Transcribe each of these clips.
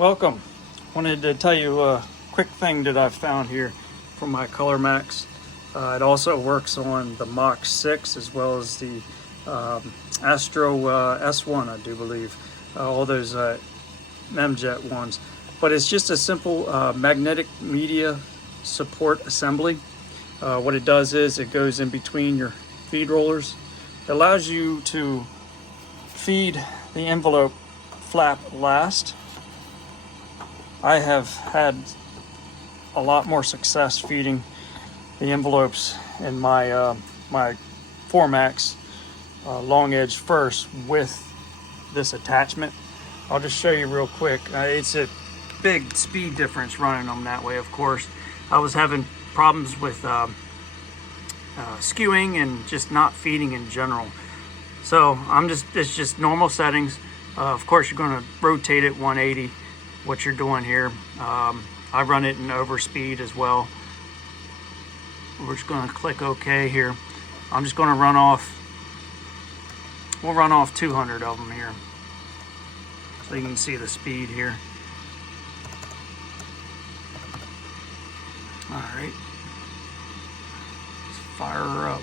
Welcome. Wanted to tell you a quick thing that I've found here from my Colormax. It also works on the Mach6 as well as the Astro S1, I do believe. All those Memjet ones. But it's just a simple magnetic media support assembly. What it does is it goes in between your feed rollers. It allows you to feed the envelope flap last. I have had a lot more success feeding the envelopes in my my Formax long edge first with this attachment. I'll just show you real quick. It's a big speed difference running them that way, of course. I was having problems with skewing and just not feeding in general. So it's just normal settings. Of course, you're going to rotate it 180, what you're doing here. I run it in overspeed as well. We're just going to click OK here. I'm just going to run off, we'll run off 200 of them here, so you can see the speed here. All right, let's fire her up.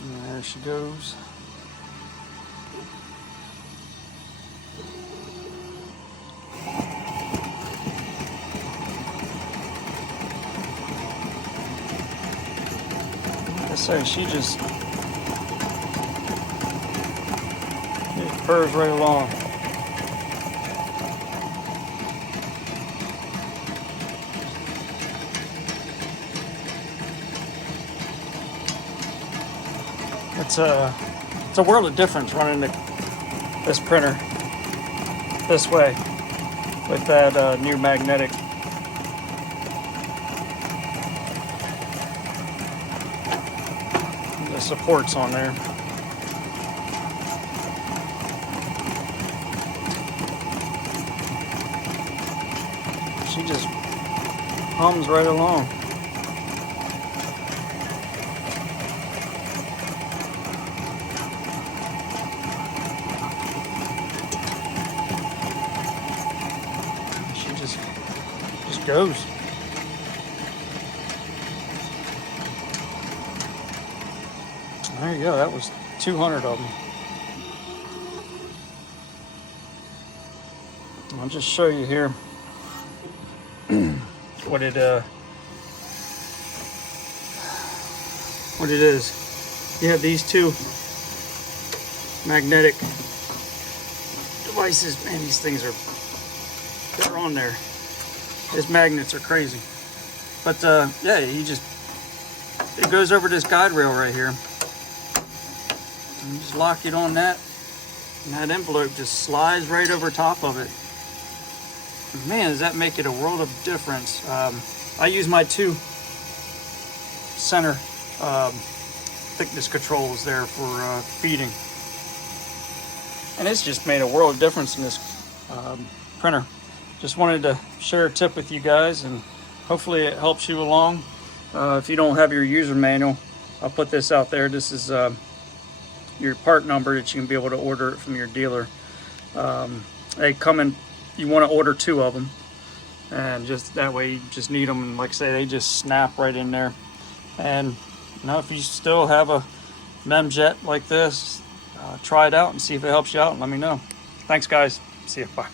And there she goes. Like I say, she just burrs right along. It's a world of difference running this printer this way with that new magnetic. The supports on there. She just hums right along. She just goes. There you go. That was 200 of them. I'll just show you here what it is. You have these two magnetic devices. Man, these things they're on there. These magnets are crazy. But yeah, it goes over this guide rail right here. And you just lock it on that, and that envelope just slides right over top of it. Man, does that make it a world of difference. I use my two center thickness controls there for feeding. And it's just made a world of difference in this printer. Just wanted to share a tip with you guys, and hopefully it helps you along. If you don't have your user manual, I'll put this out there. This is your part number that you can be able to order it from your dealer. They come in, you want to order 2 of them, and just that way you just need them, and like I say, they just snap right in there. And you know, if you still have a Memjet like this, try it out and see if it helps you out, and let me know. Thanks guys, see you, bye.